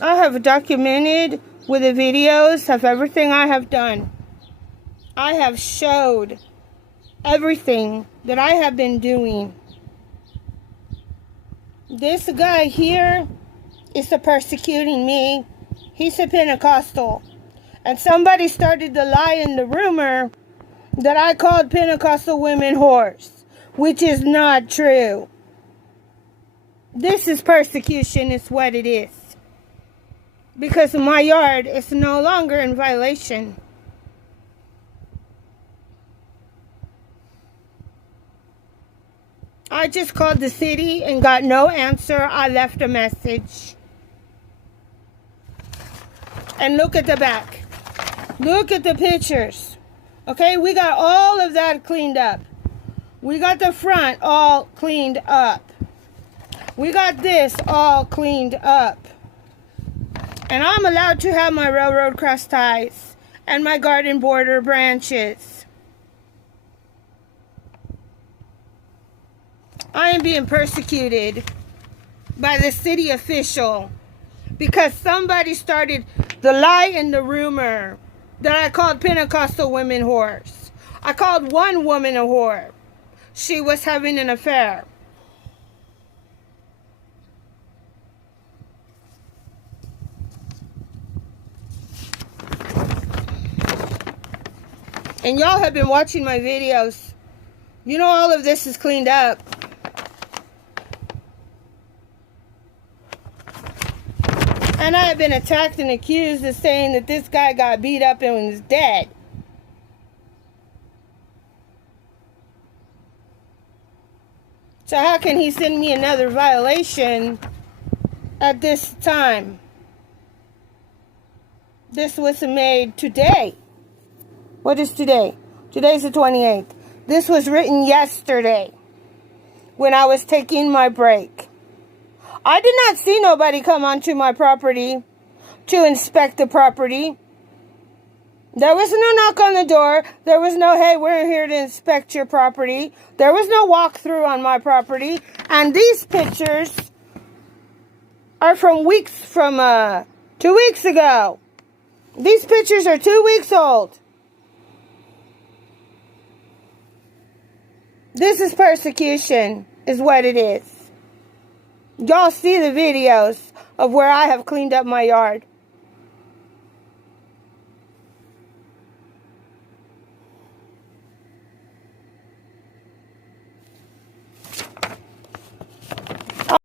I have documented with the videos of everything I have done. I have showed everything that I have been doing. This guy here is persecuting me. He's a Pentecostal. And somebody started the lie and the rumor that I called Pentecostal women whores, which is not true. This is persecution, is what it is. Because my yard is no longer in violation. I just called the city and got no answer. I left a message. And look at the back. Look at the pictures. Okay, we got all of that cleaned up. We got the front all cleaned up. We got this all cleaned up. And I'm allowed to have my railroad cross ties and my garden border branches. I am being persecuted by the city official because somebody started the lie and the rumor that I called Pentecostal women whores. I called one woman a whore. She was having an affair. And y'all have been watching my videos. You know all of this is cleaned up. And I have been attacked and accused of saying that this guy got beat up and was dead. So how can he send me another violation at this time? This was made today. What is today? Today's the 28th. This was written yesterday when I was taking my break. I did not see nobody come onto my property to inspect the property. There was no knock on the door. There was no, hey, we're here to inspect your property. There was no walkthrough on my property. And these pictures are from 2 weeks ago. These pictures are 2 weeks old. This is persecution, is what it is. Y'all see the videos of where I have cleaned up my yard.